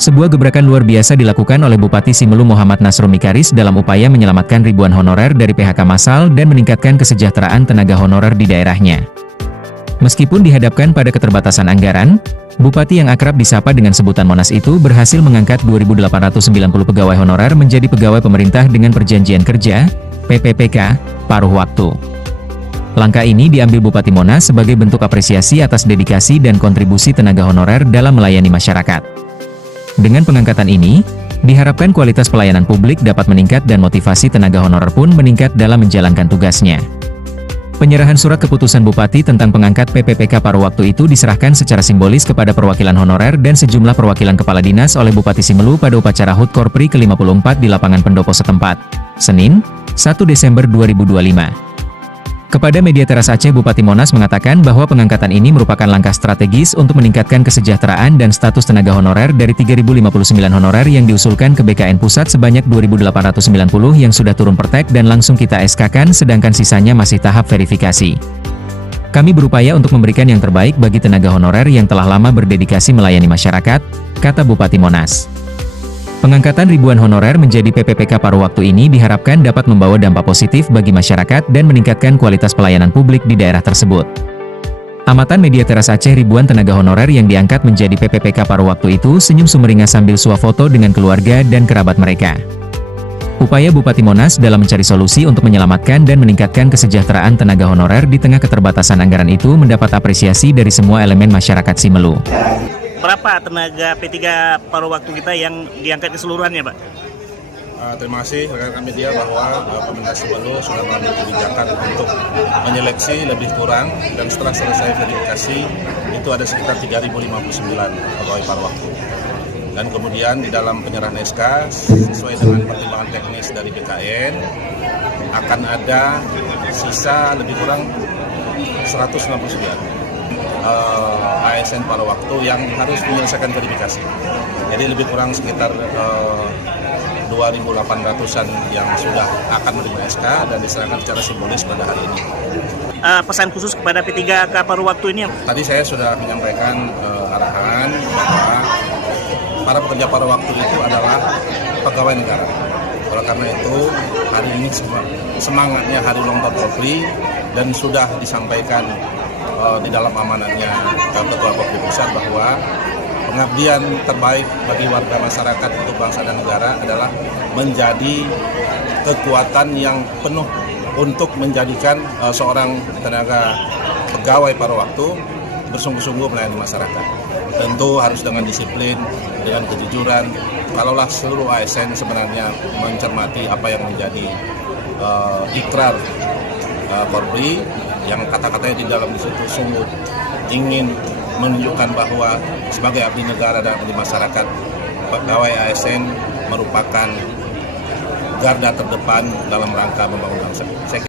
Sebuah gebrakan luar biasa dilakukan oleh Bupati Simelu Muhammad Nasro Mikaris dalam upaya menyelamatkan ribuan honorer dari PHK massal dan meningkatkan kesejahteraan tenaga honorer di daerahnya. Meskipun dihadapkan pada keterbatasan anggaran, Bupati yang akrab disapa dengan sebutan Monas itu berhasil mengangkat 2.890 pegawai honorer menjadi pegawai pemerintah dengan perjanjian kerja, PPPK, paruh waktu. Langkah ini diambil Bupati Monas sebagai bentuk apresiasi atas dedikasi dan kontribusi tenaga honorer dalam melayani masyarakat. Dengan pengangkatan ini, diharapkan kualitas pelayanan publik dapat meningkat dan motivasi tenaga honorer pun meningkat dalam menjalankan tugasnya. Penyerahan surat keputusan Bupati tentang pengangkat PPPK paruh waktu itu diserahkan secara simbolis kepada perwakilan honorer dan sejumlah perwakilan kepala dinas oleh Bupati Simelu pada upacara HUT Korpri ke-54 di lapangan pendopo setempat, Senin, 1 Desember 2025. Kepada media Teras Aceh, Bupati Monas mengatakan bahwa pengangkatan ini merupakan langkah strategis untuk meningkatkan kesejahteraan dan status tenaga honorer dari 3.059 honorer yang diusulkan ke BKN Pusat sebanyak 2.890 yang sudah turun praktek dan langsung kita SK-kan, sedangkan sisanya masih tahap verifikasi. Kami berupaya untuk memberikan yang terbaik bagi tenaga honorer yang telah lama berdedikasi melayani masyarakat, kata Bupati Monas. Pengangkatan ribuan honorer menjadi PPPK paruh waktu ini diharapkan dapat membawa dampak positif bagi masyarakat dan meningkatkan kualitas pelayanan publik di daerah tersebut. Amatan media Teras Aceh, ribuan tenaga honorer yang diangkat menjadi PPPK paruh waktu itu senyum sumringah sambil swafoto dengan keluarga dan kerabat mereka. Upaya Bupati Monas dalam mencari solusi untuk menyelamatkan dan meningkatkan kesejahteraan tenaga honorer di tengah keterbatasan anggaran itu mendapat apresiasi dari semua elemen masyarakat Simelu. Berapa tenaga P3 paruh waktu kita yang diangkat keseluruhannya, Pak? Terima kasih rekan media bahwa pemerintah Simelu sudah mengambil kebijakan untuk menyeleksi lebih kurang, dan setelah selesai verifikasi itu ada sekitar 3.059 pegawai paruh waktu. Dan kemudian di dalam penyerahan SK sesuai dengan pertimbangan teknis dari BKN akan ada sisa lebih kurang 169 ASN paruh waktu yang harus menyelesaikan verifikasi. Jadi lebih kurang sekitar 2.800-an yang sudah akan menerima SK dan diserahkan secara simbolis pada hari ini. Pesan khusus kepada P3K paruh waktu ini? Tadi saya sudah menyampaikan arahan bahwa para pekerja paruh waktu itu adalah pegawai negara. Oleh karena itu, hari ini semangatnya Hari Ulang Tahun Korpri dan sudah disampaikan di dalam amanatnya Ketua Korpri Pusat bahwa pengabdian terbaik bagi warga masyarakat untuk bangsa dan negara adalah menjadi kekuatan yang penuh untuk menjadikan seorang tenaga pegawai paruh waktu bersungguh-sungguh melayani masyarakat. Tentu harus dengan disiplin, dengan kejujuran. Kalaulah seluruh ASN sebenarnya mencermati apa yang menjadi ikrar Korpri, yang kata-katanya di dalam situ sungguh ingin menunjukkan bahwa sebagai abdi negara dan abdi masyarakat, pegawai ASN merupakan garda terdepan dalam rangka membangun bangsa.